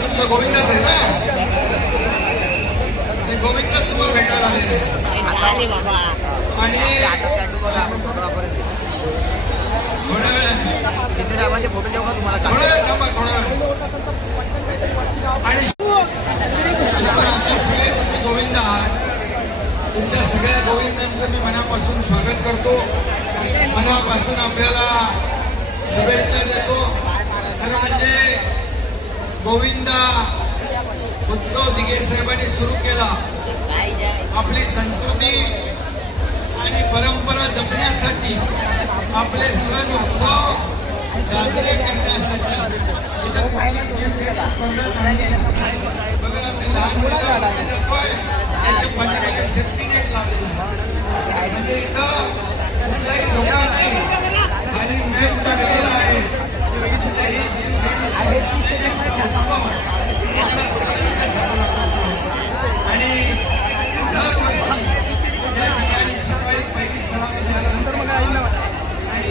तुमचा गोविंदाच आहे ना? ते गोविंदाच तुम्हाला भेटायला आलेले आणि थोड्या वेळाने फोटो देऊ का तुम्हाला? थोडा वेळ थांबा, थोडा वेळ. आणि आमच्या सगळे तुम्ही गोविंद आहात. तुमच्या सगळ्या गोविंदांचं मी मनापासून स्वागत करतो. मनापासून आपल्याला शुभेच्छा देतो. खरं म्हणजे गोविंदा उत्सव दिघे साहेबांनी सुरू केला. आपली संस्कृती आणि परंपरा जपण्यासाठी, आपले सण उत्सव साजरे करण्यासाठी बघा, आपले लहान मुलं त्याच्या पाठीमागे सेफ्टी नेट लावलेला म्हणजे इथं कुठलाही धोका नाही. खाली नेट टाकलेला आहे. आणि दरवर्षी त्या ठिकाणी सकाळी पहिली सलामी झाल्यानंतर आणि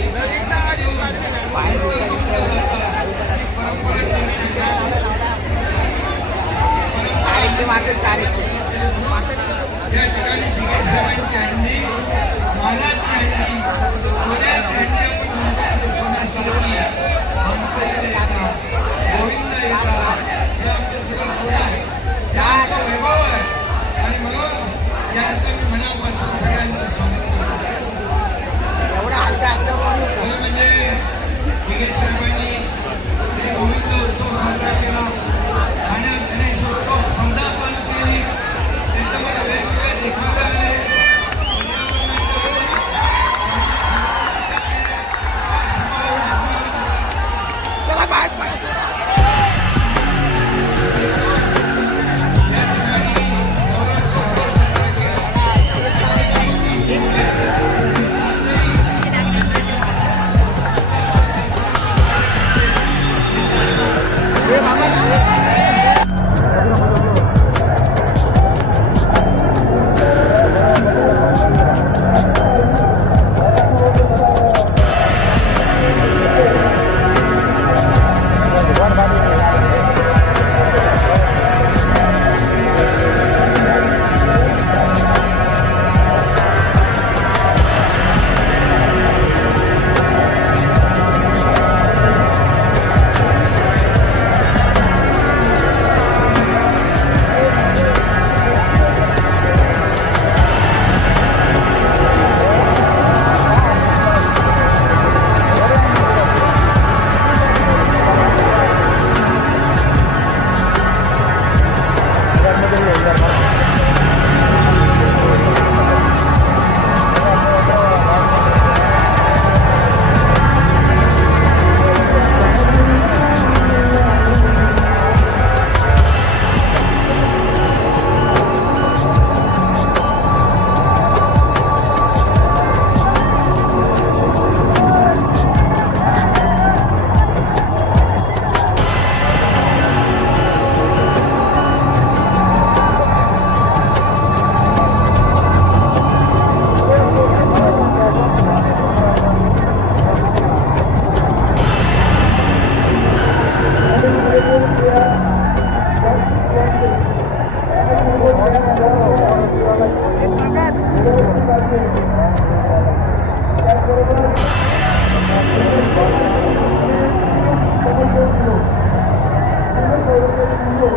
या ठिकाणी दिघे साहेबांची हंडी, मानाची हंडी, सोन्याची हंडी आपण म्हणतो. म्हणजे सोन्यासारखी माणसं येतात, गोविंद येतात. हे आमचं सगळं सोनं आहे, त्यांचं वैभव आहे. आणि म्हणून यांचं मी मनापासून सगळ्यांचं स्वागत करतो. म्हणजे दिघे साहेबांनी ते गोविंद उत्सव साजरा केला. ठाण्यात गणेशोत्सव स्पर्धा चालू केली. त्याच्यामध्ये वेगवेगळे देखावे आले. चला बाहेर पडा. या ठिकाणी नवरात्रोत्सव साजरा केला. Terima kasih.